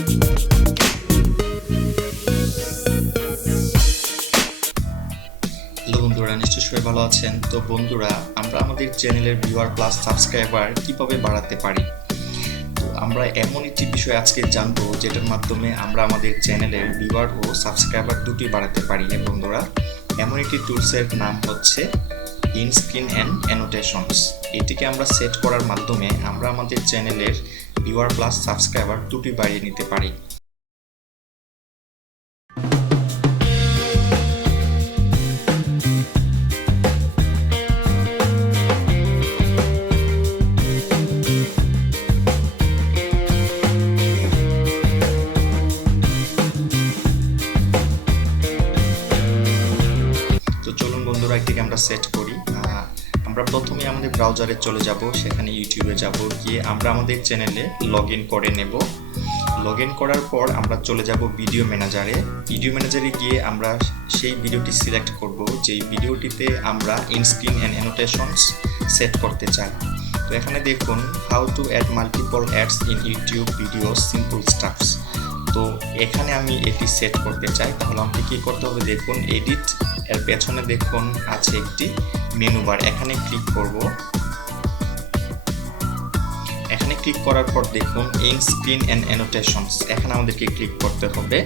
Hello বন্ধুরা, নিশ্চয়ই সবাই ভালো আছেন। তো বন্ধুরা, আমরা আমাদের চ্যানেলের ভিউয়ার প্লাস সাবস্ক্রাইবার কিভাবে বাড়াতে পারি, তো আমরা এমন একটি বিষয় আজকে জানবো যেটার মাধ্যমে আমরা আমাদের চ্যানেলের ভিউয়ার ও সাবস্ক্রাইবার দুটি বাড়াতে পারি। বন্ধুরা, এমন একটি টুলসের নাম হচ্ছে ইনস্ক্রিন অ্যান্ড অ্যানোটেশনস। এটিকে আমরা সেট করার মাধ্যমে আমরা আমাদের চ্যানেলের ভিউয়ার প্লাস সাবস্ক্রাইবার দুটি বাড়িয়ে নিতে পারি। তো চলুন বন্ধুরা, এটিকে আমরা সেট করি। আমরা প্রথমে আমাদের ব্রাউজারে চলে যাব, সেখানে ইউটিউবে যাব, গিয়ে আমরা আমাদের চ্যানেলে লগ ইন করে নেব। লগ ইন করার পর আমরা চলে যাব ভিডিও ম্যানেজারে। ভিডিও ম্যানেজারে গিয়ে আমরা সেই ভিডিওটি সিলেক্ট করব যেই ভিডিওটিতে আমরা ইনস্ক্রিন অ্যান্ড অ্যানোটেশনস সেট করতে চাই। তো এখানে দেখুন, how to add multiple ads in YouTube video simple stuffs. তো এখানে আমি এটি সেট করতে চাই। তাহলে আমাকে কী করতে হবে, দেখুন এডিট এর পেছনে দেখুন আছে একটি মেনু বার, এখানে ক্লিক করব। এখানে ক্লিক করার পর দেখুন ইনস্ক্রিন অ্যান্ড অ্যানোটেশনস, এখানে আমাদেরকে ক্লিক করতে হবে।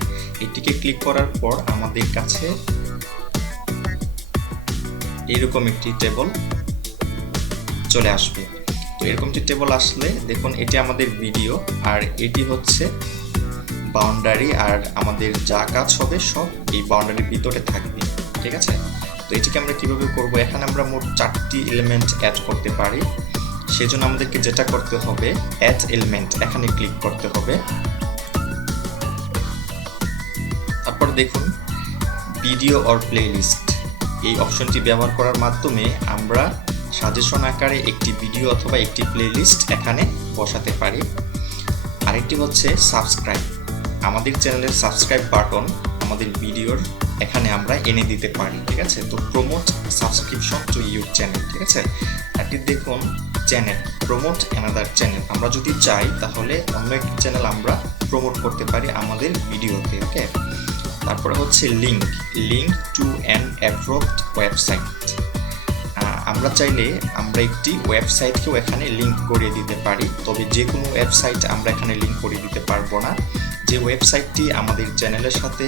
এটিকে ক্লিক করার পর আমাদের কাছে এরকম একটি টেবল চলে আসবে। তো এরকম একটি টেবল আসলে দেখুন এটি আমাদের ভিডিও, আর এটি হচ্ছে বাউন্ডারি, আর আমাদের যা কাজ হবে সব এই বাউন্ডারির ভিতরে থাকবে। ঠিক আছে, তো এটিকে আমরা কিভাবে করব, এখানে আমরা মোট 4টি এলিমেন্ট অ্যাড করতে পারি। সেজন্য আমাদেরকে যেটা করতে হবে, অ্যাড এলিমেন্ট, এখানে ক্লিক করতে হবে। তারপর দেখুন ভিডিও অর প্লেলিস্ট, এই অপশনটি ব্যবহার করার মাধ্যমে আমরা সাজেশন আকারে একটি ভিডিও অথবা একটি প্লেলিস্ট এখানে বসাতে পারি। আরেকটি হচ্ছে সাবস্ক্রাইব, আমাদের চ্যানেলের সাবস্ক্রাইব বাটন আমাদের ভিডিওর এখানে আমরা এনে দিতে পারি। ঠিক আছে, তো promote subscription to your channel. ঠিক আছে, এটি দেখুন চ্যানেল, প্রমোট অ্যানাদার চ্যানেল, আমরা যদি চাই তাহলে অন্য একটি চ্যানেল আমরা প্রমোট করতে পারি আমাদের ভিডিওতে। ওকে, তারপরে হচ্ছে link to an approved website, আমরা চাইলে আমরা একটি ওয়েবসাইটকেও এখানে লিঙ্ক করিয়ে দিতে পারি। তবে যে কোনো ওয়েবসাইট আমরা এখানে লিঙ্ক করিয়ে দিতে পারবো না। যে ওয়েবসাইটটি আমাদের চ্যানেলের সাথে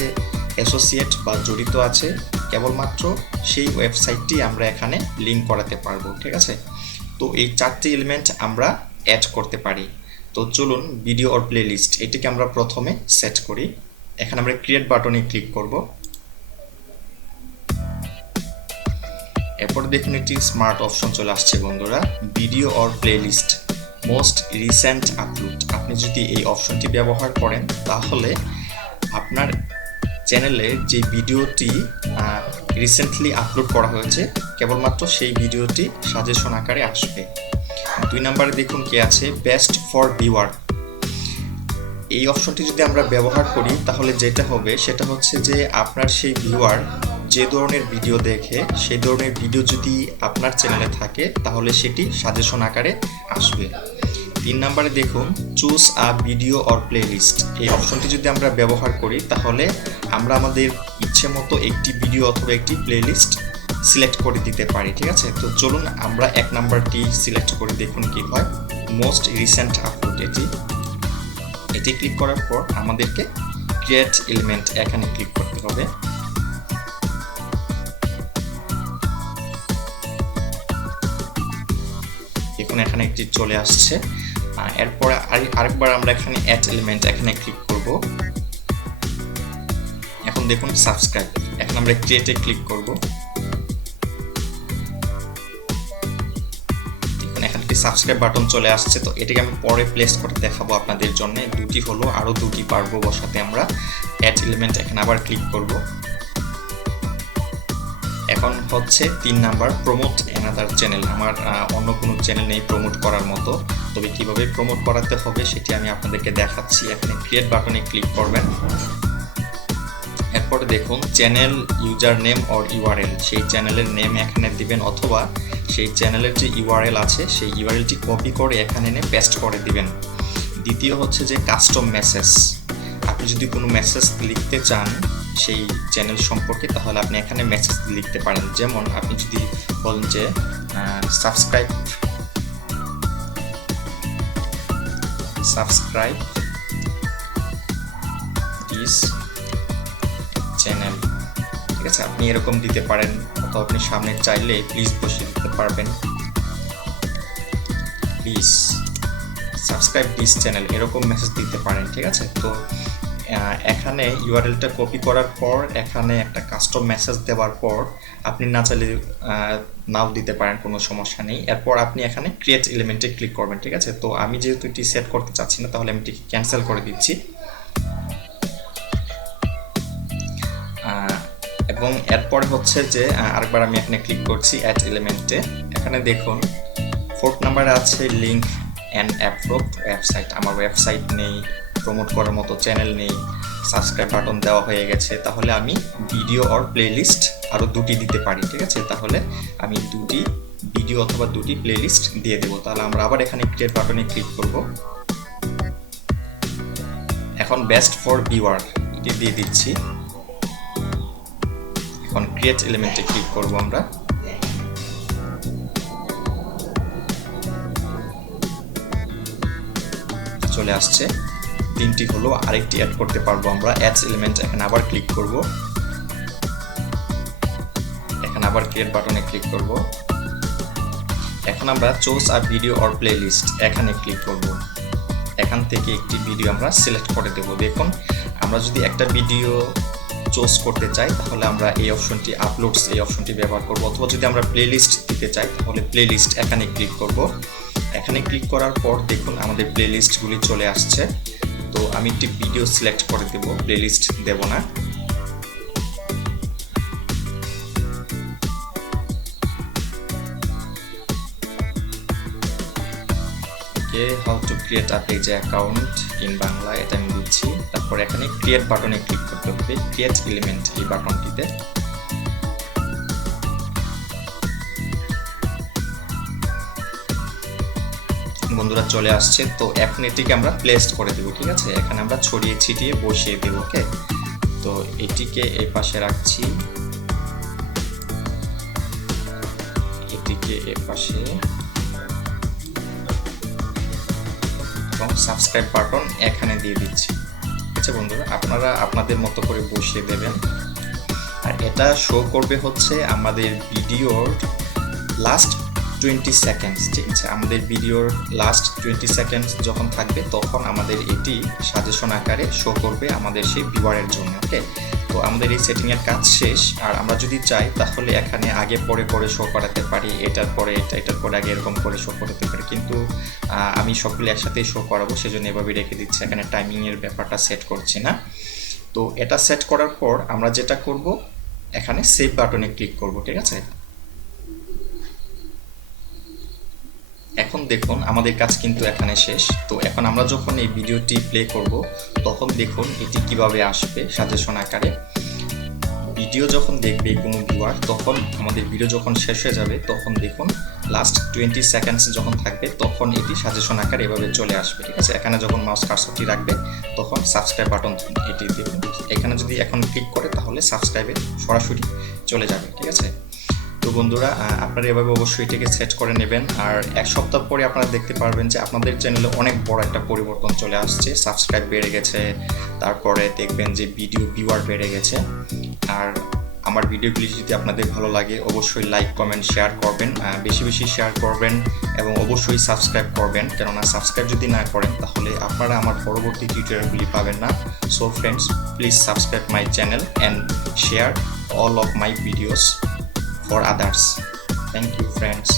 অ্যাসোসিয়েট বা জড়িত আছে, কেবলমাত্র সেই ওয়েবসাইটটি আমরা এখানে লিঙ্ক করাতে পারবো। ঠিক আছে, তো এই 4টি এলিমেন্ট আমরা অ্যাড করতে পারি। তো চলুন ভিডিও অর প্লেলিস্ট, এটিকে আমরা প্রথমে সেট করি। এখানে আমরা ক্রিয়েট বাটনে ক্লিক করব। এরপর দেখুন একটি স্মার্ট অপশন চলে আসছে বন্ধুরা, video or playlist most recent upload. আপনি যদি এই অপশনটি ব্যবহার করেন তাহলে আপনার চ্যানেলে যে ভিডিওটি রিসেন্টলি আপলোড করা হয়েছে কেবলমাত্র সেই ভিডিওটি সাজেশন আকারে আসবে। 2 নম্বরে দেখুন কি আছে, বেস্ট ফর ভিউয়ার। এই অপশনটি যদি আমরা ব্যবহার করি তাহলে যেটা হবে সেটা হচ্ছে যে আপনার সেই ভিউয়ার যে ধরনের ভিডিও দেখে সেই ধরনের ভিডিও যদি আপনার চ্যানেলে থাকে তাহলে সেটি সাজেশন আকারে আসবে। 3 নম্বরে দেখুন choose a video or playlist, এই অপশনটি যদি আমরা ব্যবহার করি তাহলে আমরা আমাদের ইচ্ছে মতো একটি ভিডিও অথবা একটি প্লেলিস্ট সিলেক্ট করে দিতে পারি। ঠিক আছে, তো চলুন আমরা 1 নম্বরটি সিলেক্ট করে দেখুন কি হয়, মোস্ট রিসেন্ট আপলোড। এটি ক্লিক করার পর আমাদেরকে ক্রিয়েট এলিমেন্ট এখানে ক্লিক করতে হবে। এখন এখানে একটি চলে আসছে। এরপরে আরেকবার আমরা এখানে অ্যাড এলিমেন্ট এখানে ক্লিক করব। এখন দেখুন সাবস্ক্রাইব, এখন আমরা ক্রিয়েটে ক্লিক করব। দেখুন এখানে একটি সাবস্ক্রাইব বাটন চলে আসছে। তো এটাকে আমি পরে প্লেস করে দেখাবো আপনাদের জন্য। 2টি হলো, আরও 2টি পারবো বসাতে। আমরা অ্যাড এলিমেন্ট এখানে আবার ক্লিক করব। এখন হচ্ছে 3 নাম্বার প্রমোট অ্যানাদার চ্যানেল, আমার অন্য কোনো চ্যানেল নেই প্রমোট করার মতো। তবে কিভাবে প্রমোট করাতে হবে সেটি আমি আপনাদেরকে দেখাচ্ছি। এখানে ক্রিয়েট বাটনে ক্লিক করবেন। এরপরে দেখুন channel user name or URL, সেই চ্যানেলের নেম এখানে দিবেন অথবা সেই চ্যানেলের যে ইউআরএল আছে সেই ইউআরএলটি কপি করে এখানে এনে পেস্ট করে দিবেন। দ্বিতীয় হচ্ছে যে কাস্টম মেসেজ, আপনি যদি কোনো মেসেজ লিখতে চান সেই চ্যানেল সম্পর্কে, তাহলে আপনি এখানে মেসেজ লিখতে পারেন। যেমন আপনি যদি বলেন যে সাবস্ক্রাইব দিস চ্যানেল, ঠিক আছে, আপনি এরকম দিতে পারেন। অথবা আপনি সামনে চাইলে প্লিজ বসে দিতে পারবেন, প্লিজ সাবস্ক্রাইব দিস চ্যানেল, এরকম মেসেজ দিতে পারেন, ঠিক আছে। তো এখানে ইউআরএলটা কপি করার পর এখানে একটা কাস্টম মেসেজ দেওয়ার পর আপনি না চাইলে নাও দিতে পারেন, কোনো সমস্যা নেই। এরপর আপনি এখানে ক্রিয়েট এলিমেন্টে ক্লিক করবেন, ঠিক আছে। তো আমি যেহেতু এটি সেট করতে চাচ্ছি না, তাহলে আমি এটি ক্যান্সেল করে দিচ্ছি। এবং এরপর হচ্ছে যে আরেকবার আমি এখানে ক্লিক করছি অ্যাড এলিমেন্টে। এখানে দেখুন 4th নাম্বারে আছে লিঙ্ক অ্যান্ড অ্যাপ্রুভড ওয়েবসাইট। আমার ওয়েবসাইট নেই, প্রমোট করার মতো চ্যানেল নেই, সাবস্ক্রাইব বাটন দেওয়া হয়ে গেছে, তাহলে আমি ভিডিও অর প্লেলিস্ট আরও 2টি দিতে পারি, ঠিক আছে। তাহলে আমি 2টি ভিডিও অথবা 2টি প্লেলিস্ট দিয়ে দেবো। তাহলে আমরা আবার এখানে ক্রিয়েট বাটনে ক্লিক করব। এখন বেস্ট ফর ভিউয়ার এটি দিয়ে দিচ্ছি। এখন ক্রিয়েট এলিমেন্টে ক্লিক করব আমরা। চলে আসছে, 3টি হলো, আরেকটি অ্যাড করতে পারবো আমরা। অ্যাডস এলিমেন্ট, এখানে আবার ক্লিক করব, এখানে আবার ক্রিয়েট বাটনে ক্লিক করব। এখন আমরা choose a video or playlist, এখানে ক্লিক করব। এখান থেকে একটি ভিডিও আমরা সিলেক্ট করে দেব। দেখুন আমরা যদি একটা ভিডিও চুজ করতে চাই তাহলে আমরা এই অপশনটি আপলোডস এই অপশনটি ব্যবহার করব, অথবা যদি আমরা প্লেলিস্ট দিতে চাই তাহলে প্লেলিস্ট, এখানে ক্লিক করব। এখানে ক্লিক করার পর দেখুন আমাদের প্লেলিস্টগুলি চলে আসছে। তো আমি একটি ভিডিও সিলেক্ট করে দেব, প্লেলিস্ট দেব না। How to create a page account in Bangla, এটা আমি দিচ্ছি। তারপর এখানে ক্রিয়েট বাটনে ক্লিক করতে হবে, ক্রিয়েট এলিমেন্ট এই বাটনটিতে। বন্ধুরা চলে আসছে। তো এখন এটিকে আমরা প্লেসড করে দেবো, ঠিক আছে। এখানে আমরা ছড়িয়ে ছিটিয়ে বসিয়ে দেবো, ওকে। তো এটিকে এই পাশে রাখছি, এটিকে এ পাশে, এবং সাবস্ক্রাইব বাটন এখানে দিয়ে দিচ্ছি। আচ্ছা বন্ধুরা, আপনারা আপনাদের মতো করে বসিয়ে দেবেন। আর এটা শো করবে হচ্ছে আমাদের ভিডিওর লাস্ট 20 সেকেন্ডস, ঠিক আছে। আমাদের ভিডিওর লাস্ট 20 সেকেন্ডস যখন থাকবে তখন আমাদের এটি সাজেশন আকারে শো করবে আমাদের সেই ভিউয়ারের জন্য, ওকে। তো আমাদের এই সেটিংয়ের কাজ শেষ। আর আমরা যদি চাই তাহলে এখানে আগে পরে করে শো করাতে পারি, এটার পরে এটা, এটার পরে আগে, এরকম করে শো করাতে পারি। কিন্তু আমি সবগুলো একসাথেই শো করাবো, সেজন্য এভাবে রেখে দিচ্ছি। এখানে টাইমিংয়ের ব্যাপারটা সেট করছি না। তো এটা সেট করার পর আমরা যেটা করব, এখানে সেভ বাটনে ক্লিক করব, ঠিক আছে। এখন দেখুন আমাদের কাজ কিন্তু এখানে শেষ। তো এখন আমরা যখন এই ভিডিওটি প্লে করব তখন দেখুন এটি কিভাবে আসবে সাজেশন আকারে। ভিডিও যখন দেখবে কোনো ভিউয়ার, তখন আমাদের ভিডিও যখন শেষ হয়ে যাবে তখন দেখুন লাস্ট 20 সেকেন্ডস যখন থাকবে তখন এটি সাজেশন আকারে এভাবে চলে আসবে, ঠিক আছে। এখানে যখন মাউস কার্সরটি রাখবে তখন সাবস্ক্রাইব বাটন এটি দেখুন, এখানে যদি এখন ক্লিক করে তাহলে সাবস্ক্রাইবে সরাসরি চলে যাবে, ঠিক আছে। তো বন্ধুরা আপনারা এভাবে অবশ্যই এটিকে সেট করে নেবেন। আর এক সপ্তাহ পরে আপনারা দেখতে পারবেন যে আপনাদের চ্যানেলে অনেক বড় একটা পরিবর্তন চলে আসছে, সাবস্ক্রাইব বেড়ে গেছে, তারপরে দেখবেন যে ভিডিও ভিউয়ার বেড়ে গেছে। আর আমার ভিডিওগুলি যদি আপনাদের ভালো লাগে অবশ্যই লাইক, কমেন্ট, শেয়ার করবেন, বেশি বেশি শেয়ার করবেন এবং অবশ্যই সাবস্ক্রাইব করবেন। কেননা সাবস্ক্রাইব যদি না করেন তাহলে আপনারা আমার পরবর্তী টিউটোরিয়ালগুলি পাবেন না। So friends, please subscribe my channel and share all of my videos for others. Thank you friends.